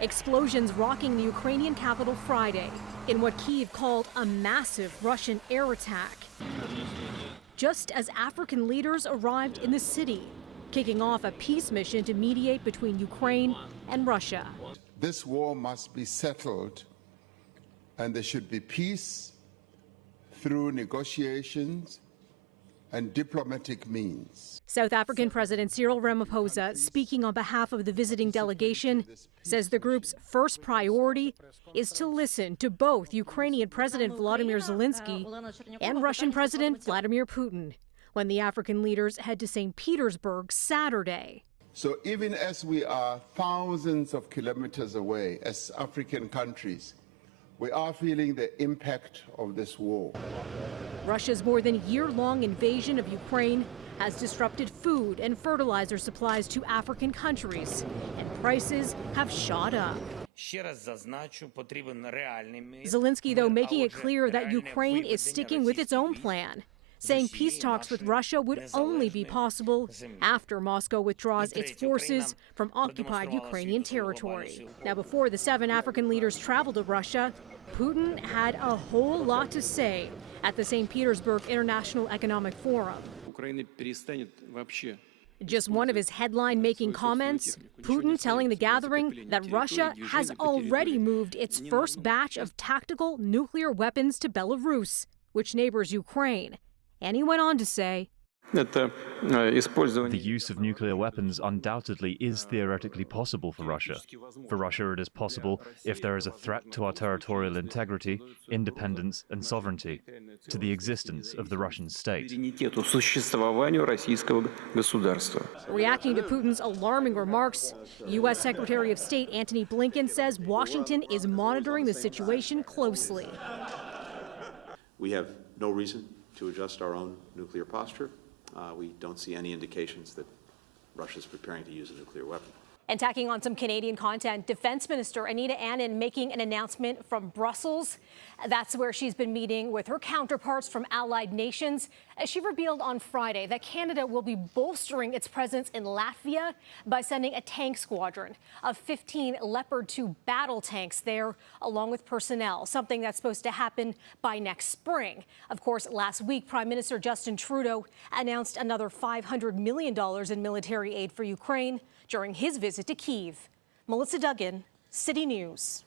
Explosions rocking the Ukrainian capital Friday in what Kyiv called a massive Russian air attack. Just as African leaders arrived in the city, kicking off a peace mission to mediate between Ukraine and Russia. This war must be settled, and there should be peace through negotiations and diplomatic means. South African President Cyril Ramaphosa, speaking on behalf of the visiting delegation, says the group's first priority is to listen to both Ukrainian President Vladimir Zelensky and Russian President Vladimir Putin when the African leaders head to St. Petersburg Saturday. So even as we are thousands of kilometers away as African countries, we are feeling the impact of this war. Russia's more than year-long invasion of Ukraine has disrupted food and fertilizer supplies to African countries, and prices have shot up. Zelensky, though, making it clear that Ukraine is sticking with its own plan, saying peace talks with Russia would only be possible after Moscow withdraws its forces from occupied Ukrainian territory. Now, before the 7 African leaders traveled to Russia, Putin had a whole lot to say at the St. Petersburg International Economic Forum. Just one of his headline-making comments, Putin telling the gathering that Russia has already moved its first batch of tactical nuclear weapons to Belarus, which neighbors Ukraine. And he went on to say, the use of nuclear weapons undoubtedly is theoretically possible for Russia. For Russia, it is possible if there is a threat to our territorial integrity, independence and sovereignty, to the existence of the Russian state. Reacting to Putin's alarming remarks, U.S. Secretary of State Antony Blinken says Washington is monitoring the situation closely. We have no reason to adjust our own nuclear posture. We don't see any indications that Russia is preparing to use a nuclear weapon. And tacking on some Canadian content, Defense Minister Anita Anand making an announcement from Brussels. That's where she's been meeting with her counterparts from allied nations, as she revealed on Friday that Canada will be bolstering its presence in Latvia by sending a tank squadron of 15 Leopard 2 battle tanks there, along with personnel, something that's supposed to happen by next spring. Of course, last week, Prime Minister Justin Trudeau announced another $500 million in military aid for Ukraine during his visit to Kyiv. Melissa Duggan, City News.